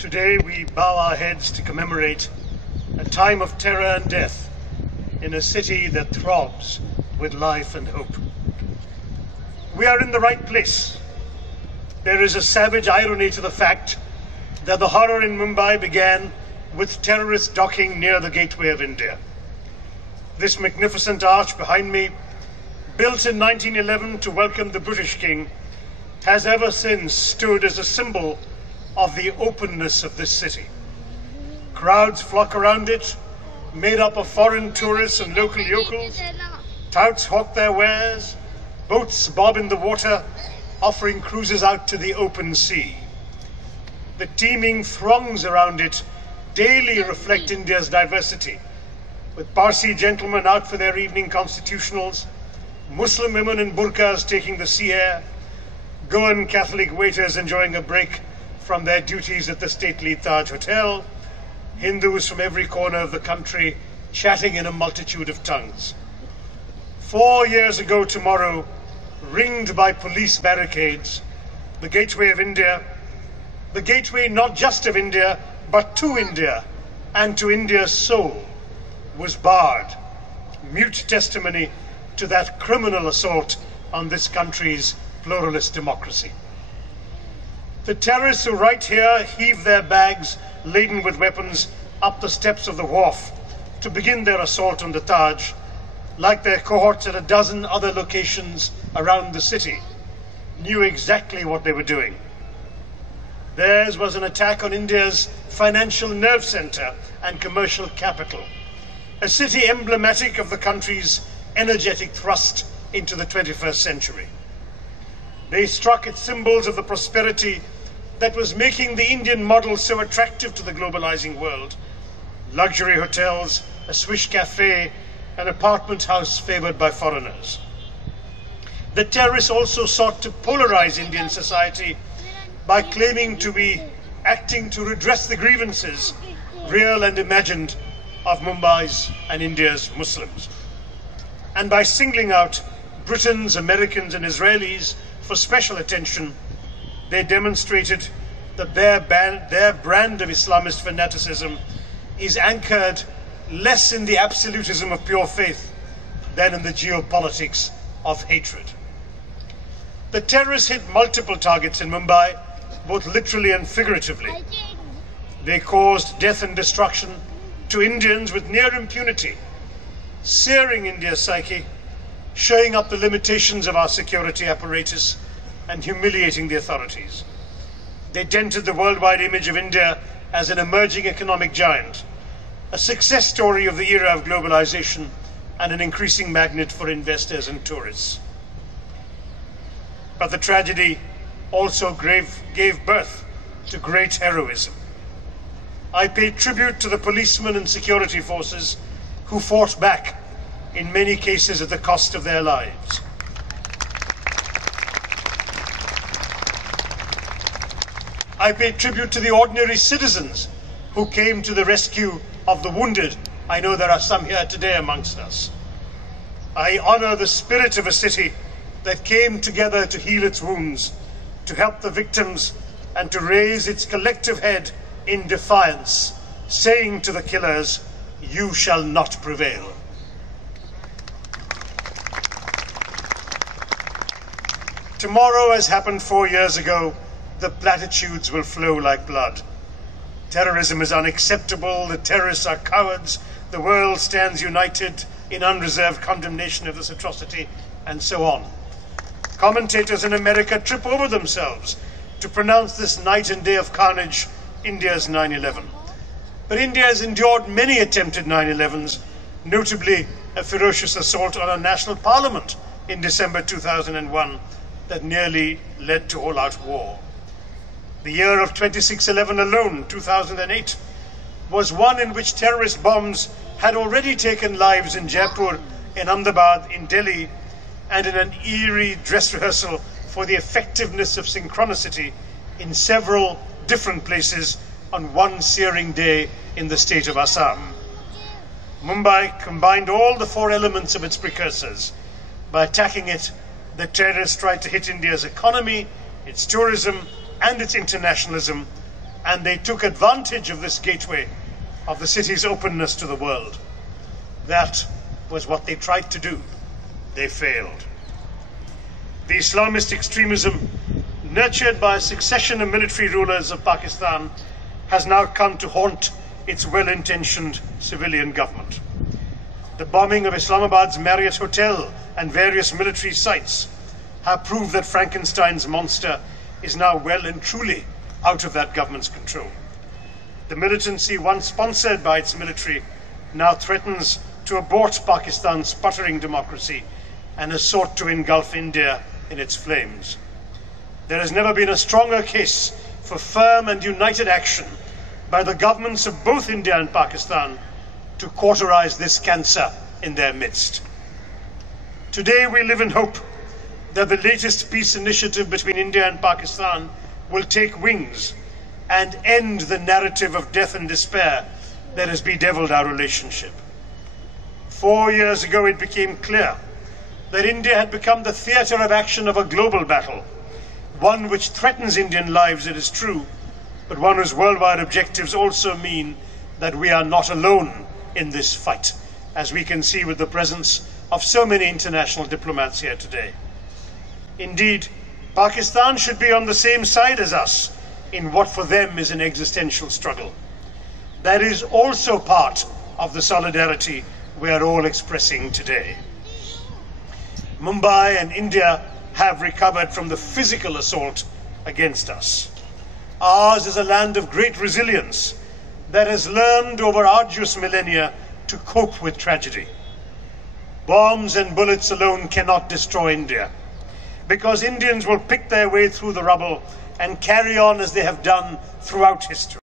Today we bow our heads to commemorate a time of terror and death in a city that throbs with life and hope. We are in the right place. There is a savage irony to the fact that the horror in Mumbai began with terrorists docking near the gateway of India. This magnificent arch behind me, built in 1911 to welcome the British King, has ever since stood as a symbol of the openness of this city. Crowds flock around it, made up of foreign tourists and local yokels. Touts hawk their wares, boats bob in the water, offering cruises out to the open sea. The teeming throngs around it daily reflect India's diversity, with Parsi gentlemen out for their evening constitutionals, Muslim women in burqas taking the sea air, Goan Catholic waiters enjoying a break from their duties at the stately Taj Hotel, Hindus from every corner of the country chatting in a multitude of tongues. 4 years ago tomorrow, ringed by police barricades, the gateway of India, the gateway not just of India, but to India and to India's soul, was barred, mute testimony to that criminal assault on this country's pluralist democracy. The terrorists who right here heave their bags laden with weapons up the steps of the wharf to begin their assault on the Taj, like their cohorts at a dozen other locations around the city, knew exactly what they were doing. Theirs was an attack on India's financial nerve center and commercial capital, a city emblematic of the country's energetic thrust into the 21st century. They struck at symbols of the prosperity that was making the Indian model so attractive to the globalizing world. Luxury hotels, a Swiss cafe, an apartment house favored by foreigners. The terrorists also sought to polarize Indian society by claiming to be acting to redress the grievances, real and imagined, of Mumbai's and India's Muslims. And by singling out Britons, Americans and Israelis for special attention, they demonstrated that their brand of Islamist fanaticism is anchored less in the absolutism of pure faith than in the geopolitics of hatred. The terrorists hit multiple targets in Mumbai, both literally and figuratively. They caused death and destruction to Indians with near impunity, searing India's psyche, showing up the limitations of our security apparatus, and humiliating the authorities. They dented the worldwide image of India as an emerging economic giant, a success story of the era of globalization, and an increasing magnet for investors and tourists. But the tragedy also gave birth to great heroism. I pay tribute to the policemen and security forces who fought back, in many cases at the cost of their lives. I pay tribute to the ordinary citizens who came to the rescue of the wounded. I know there are some here today amongst us. I honor the spirit of a city that came together to heal its wounds, to help the victims, and to raise its collective head in defiance, saying to the killers, "You shall not prevail." Tomorrow, as happened 4 years ago, the platitudes will flow like blood. Terrorism is unacceptable, the terrorists are cowards, the world stands united in unreserved condemnation of this atrocity, and so on. Commentators in America trip over themselves to pronounce this night and day of carnage India's 9/11. But India has endured many attempted 9/11s, notably a ferocious assault on our national parliament in December 2001 that nearly led to all-out war. The year of 26/11 alone, 2008, was one in which terrorist bombs had already taken lives in Jaipur, in Ahmedabad, in Delhi, and in an eerie dress rehearsal for the effectiveness of synchronicity in several different places on one searing day in the state of Assam. Mumbai combined all the four elements of its precursors. By attacking it, the terrorists tried to hit India's economy, its tourism, and its internationalism, and they took advantage of this gateway of the city's openness to the world. That was what they tried to do. They failed. The Islamist extremism, nurtured by a succession of military rulers of Pakistan, has now come to haunt its well-intentioned civilian government. The bombing of Islamabad's Marriott Hotel and various military sites have proved that Frankenstein's monster is now well and truly out of that government's control. The militancy once sponsored by its military now threatens to abort Pakistan's sputtering democracy and has sought to engulf India in its flames. There has never been a stronger case for firm and united action by the governments of both India and Pakistan to cauterize this cancer in their midst. Today we live in hope that the latest peace initiative between India and Pakistan will take wings and end the narrative of death and despair that has bedeviled our relationship. 4 years ago it became clear that India had become the theatre of action of a global battle, one which threatens Indian lives, it is true, but one whose worldwide objectives also mean that we are not alone in this fight, as we can see with the presence of so many international diplomats here today. Indeed, Pakistan should be on the same side as us in what for them is an existential struggle. That is also part of the solidarity we are all expressing today. Mumbai and India have recovered from the physical assault against us. Ours is a land of great resilience that has learned over arduous millennia to cope with tragedy. Bombs and bullets alone cannot destroy India, because Indians will pick their way through the rubble and carry on as they have done throughout history.